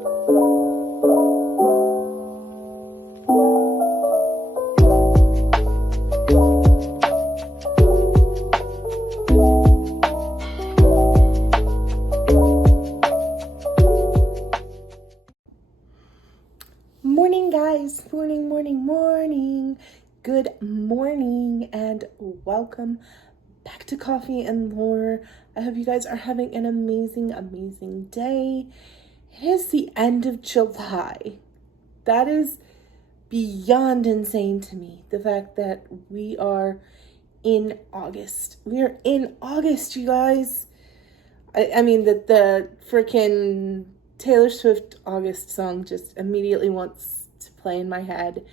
Morning, guys. Morning. Good morning and welcome back to Coffee and Lore. I hope you guys are having an amazing day. It is the end of July. That is beyond insane to me. The fact that we are in August. We are in August, you guys. I mean, the freaking Taylor Swift August song just immediately wants to play in my head.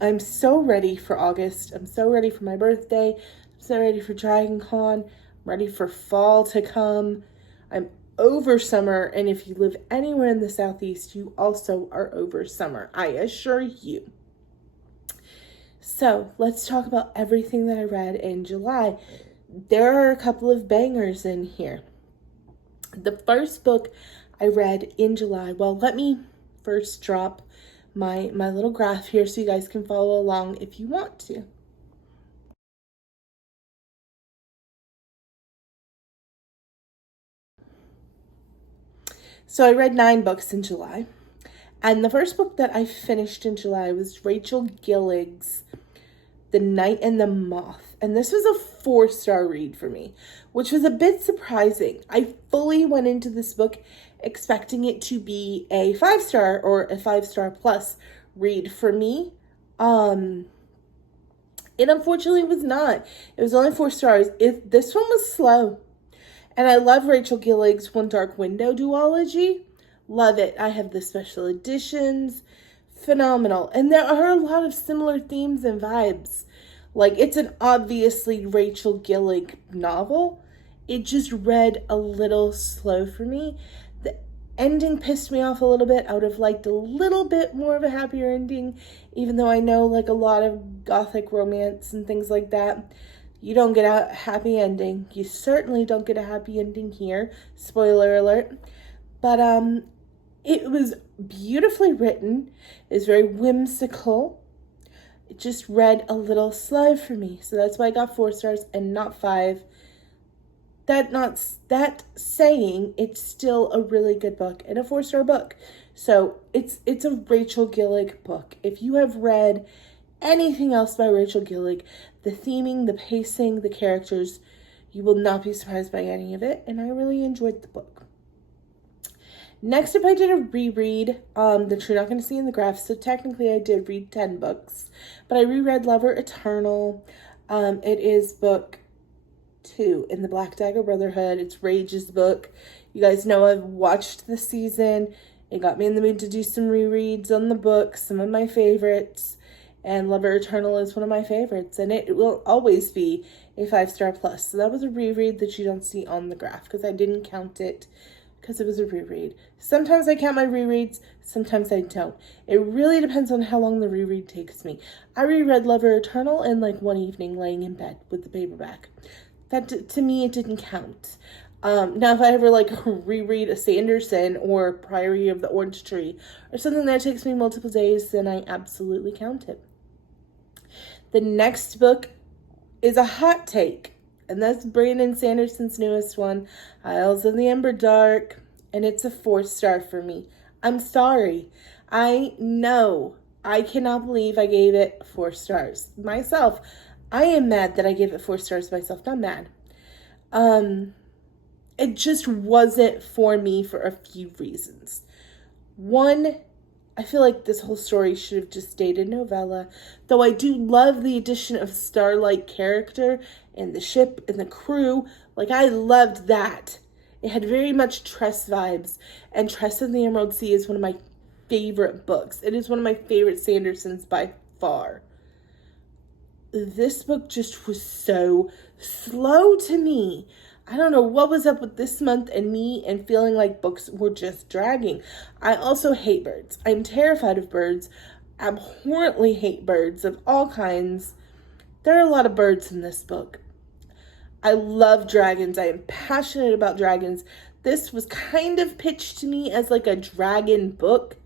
I'm so ready for August. I'm so ready for my birthday. I'm so ready for Dragon Con. I'm ready for fall to come. I'm over summer, and if you live anywhere in the Southeast, you also are over summer, I assure you. So let's talk about everything that I read in July. There are a couple of bangers in here. The first book I read in July, well, let me first drop my little graph here so you guys can follow along if you want to. So I read 9 books in July, and the first book that I finished in July was Rachel Gillig's The Night and the Moth, and this was a 4-star read for me, which was a bit surprising. I fully went into this book expecting it to be a 5-star or a 5-star plus read for me. It unfortunately was not. It was only 4 stars. This one was slow. And I love Rachel Gillig's One Dark Window duology. Love it. I have the special editions. Phenomenal. And there are a lot of similar themes and vibes. Like, it's an obviously Rachel Gillig novel. It just read a little slow for me. The ending pissed me off a little bit. I would have liked a little bit more of a happier ending, even though I know, like, a lot of gothic romance and things like that, you don't get a happy ending. You certainly don't get a happy ending here. Spoiler alert. But it was beautifully written. It was very whimsical. It just read a little slow for me. So that's why I got 4 stars and not 5. That saying, it's still a really good book and a 4-star book. So it's a Rachel Gillig book. If you have read anything else by Rachel Gillig, the theming, the pacing, the characters, you will not be surprised by any of it. And I really enjoyed the book. Next up, I did a reread that you're not going to see in the graph. So technically, I did read 10 books. But I reread Lover Eternal. It is book 2 in the Black Dagger Brotherhood. It's Rage's book. You guys know I've watched the season. It got me in the mood to do some rereads on the book, some of my favorites. And Lover Eternal is one of my favorites. And it will always be a 5-star plus. So that was a reread that you don't see on the graph because I didn't count it because it was a reread. Sometimes I count my rereads, sometimes I don't. It really depends on how long the reread takes me. I reread Lover Eternal in like one evening laying in bed with the paperback. That, to me, it didn't count. Now, if I ever like reread a Sanderson or Priory of the Orange Tree or something that takes me multiple days, then I absolutely count it. The next book is a hot take, and that's Brandon Sanderson's newest one, Isles of the Emberdark, and it's a 4-star for me. I'm sorry. I know. I cannot believe I gave it 4 stars myself. I am mad that I gave it 4 stars myself. Not mad. It just wasn't for me for a few reasons. One, I feel like this whole story should have just stayed a novella, though I do love the addition of Starlight character and the ship and the crew. Like, I loved that. It had very much Tress vibes, and Tress in the Emerald Sea is one of my favorite books. It is one of my favorite Sandersons by far. This book just was so slow to me. I don't know what was up with this month and me and feeling like books were just dragging. I also hate birds. I'm terrified of birds. Abhorrently hate birds of all kinds. There are a lot of birds in this book. I love dragons. I am passionate about dragons. this was kind of pitched to me as like a dragon book.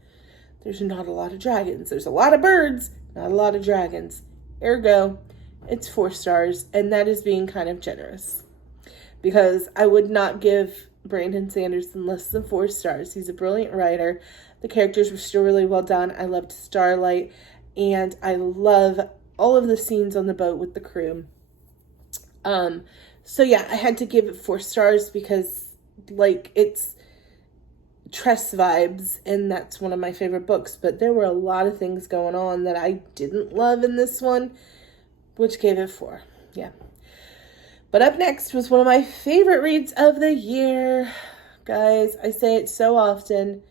There's not a lot of dragons. There's a lot of birds, not a lot of dragons. Ergo, it's 4 stars, and that is being kind of generous. Because I would not give Brandon Sanderson less than 4 stars. He's a brilliant writer. The characters were still really well done. I loved Starlight, and I love all of the scenes on the boat with the crew. So yeah, I had to give it 4 stars because, like, it's Tress vibes, and that's one of my favorite books. But there were a lot of things going on that I didn't love in this one, which gave it 4. Yeah. But up next was one of my favorite reads of the year. Guys, I say it so often,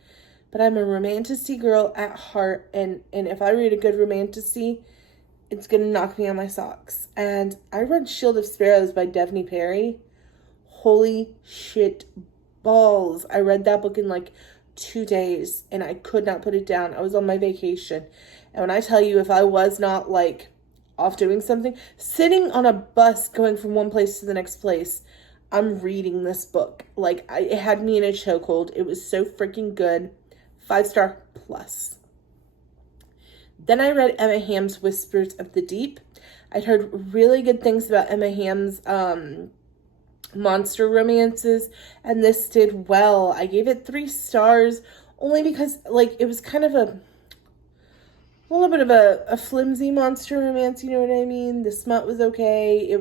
but I'm a romantasy girl at heart, and if I read a good romantasy, it's going to knock me on my socks. And I read Shield of Sparrows by Devney Perry. Holy shit balls. I read that book in like 2 days, and I could not put it down. I was on my vacation. And when I tell you, if I was not like off doing something, sitting on a bus going from one place to the next place, I'm reading this book. Like, it had me in a chokehold. It was so freaking good. 5-star plus. Then I read Emma Hamm's Whispers of the Deep. I'd heard really good things about Emma Hamm's monster romances, and this did well. I gave it 3 stars only because, like, it was kind of a little bit of a flimsy monster romance, you know what I mean? The smut was okay.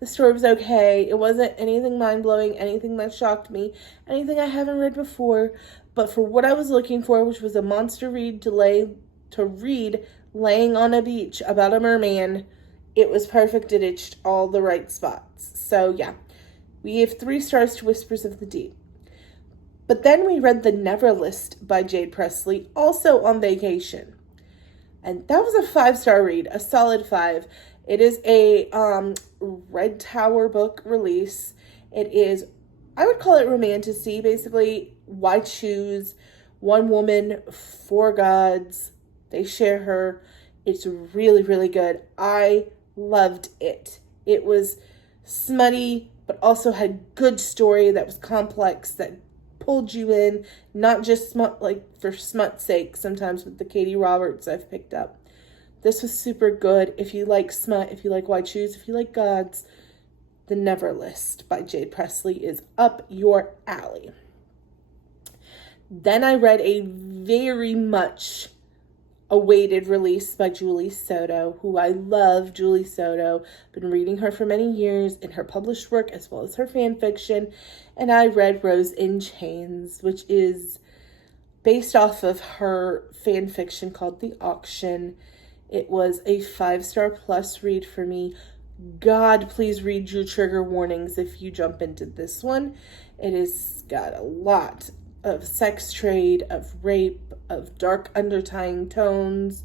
The story was okay. It wasn't anything mind-blowing, anything that shocked me, anything I haven't read before. But for what I was looking for, which was a monster read to read laying on a beach about a merman, it was perfect. It hitched all the right spots. So yeah, we gave 3 stars to Whispers of the Deep. But then we read The Neverlist by Jade Presley, also on vacation. And that was a 5-star read, a solid 5. It is a Red Tower book release. It is, I would call it romantasy. Basically, why choose one woman, 4 gods? They share her. It's really, really good. I loved it. It was smutty, but also had a good story that was complex, that pulled you in, not just smut, like for smut's sake, sometimes with the Katie Roberts I've picked up. This was super good. If you like smut, if you like why choose, if you like gods, The Neverlist by Jade Presley is up your alley. Then I read a very much awaited release by Julie Soto, who I love. Julie Soto, been reading her for many years in her published work as well as her fan fiction, and I read Rose in Chains, which is based off of her fan fiction called The Auction. It was a 5-star plus read for me. God, please read your trigger warnings if you jump into this one. It has got a lot of sex trade, of rape, of dark underlying tones.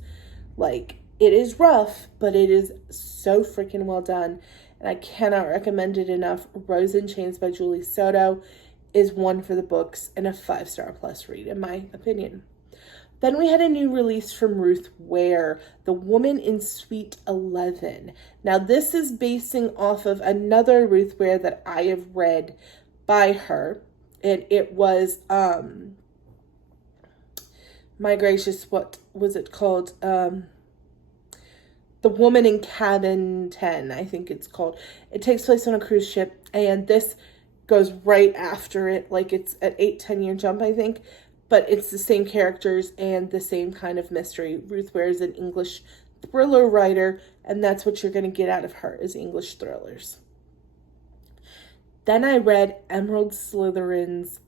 Like, it is rough, but it is so freaking well done, and I cannot recommend it enough. Rose in Chains by Julie Soto is one for the books and a 5-star plus read, in my opinion. Then we had a new release from Ruth Ware, The Woman in Suite 11. Now, this is basing off of another Ruth Ware that I have read by her. And it was, my gracious, what was it called? The Woman in Cabin 10, I think it's called. It takes place on a cruise ship, and this goes right after it. Like, it's an 8-10 year jump, I think. But it's the same characters and the same kind of mystery. Ruth Ware is an English thriller writer, and that's what you're going to get out of her, is English thrillers. Then I read Emerald Slytherin's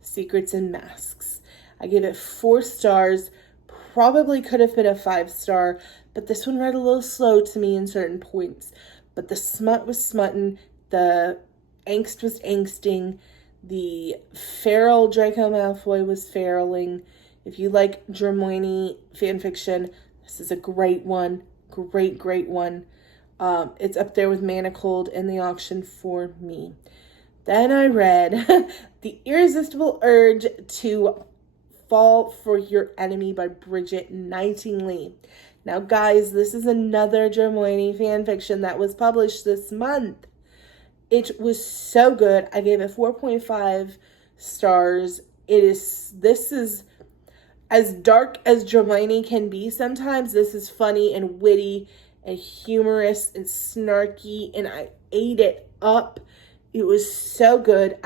Secrets and Masks. I gave it 4 stars. Probably could have been a 5-star, but this one read a little slow to me in certain points. But the smut was smutting, the angst was angsting, the feral Draco Malfoy was feraling. If you like Hermione fanfiction, this is a great one. Great one. It's up there with Manacled and The Auction for me. Then I read The Irresistible Urge to Fall for Your Enemy by Bridget Nightingale. Now, guys, this is another Hermione fanfiction that was published this month. It was so good. I gave it 4.5 stars. This is as dark as Hermione can be sometimes. This is funny and witty and humorous and snarky, and I ate it up. It was so good.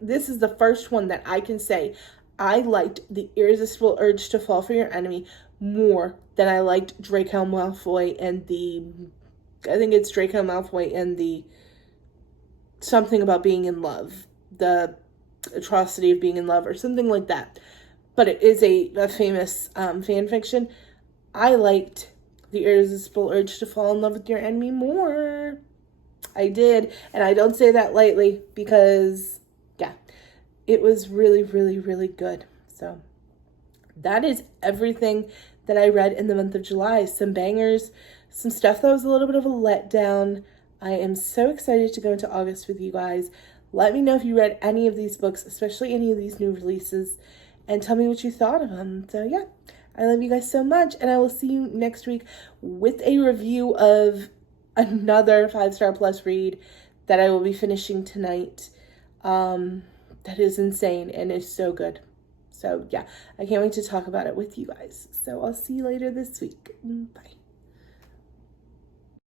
This is the first one that I can say I liked The Irresistible Urge to Fall for Your Enemy more than I liked Draco Malfoy and I think it's Draco Malfoy and the something about being in love, the atrocity of being in love or something like that. But it is a famous fan fiction. I liked The Irresistible Urge to Fall in Love with Your Enemy more. I did, and I don't say that lightly because, yeah, it was really, really, really good. So that is everything that I read in the month of July. Some bangers, some stuff that was a little bit of a letdown. I am so excited to go into August with you guys. Let me know if you read any of these books, especially any of these new releases, and tell me what you thought of them. So yeah, I love you guys so much, and I will see you next week with a review of another 5-star plus read that I will be finishing tonight. That is insane and is so good. So yeah, I can't wait to talk about it with you guys. So I'll see you later this week. Bye.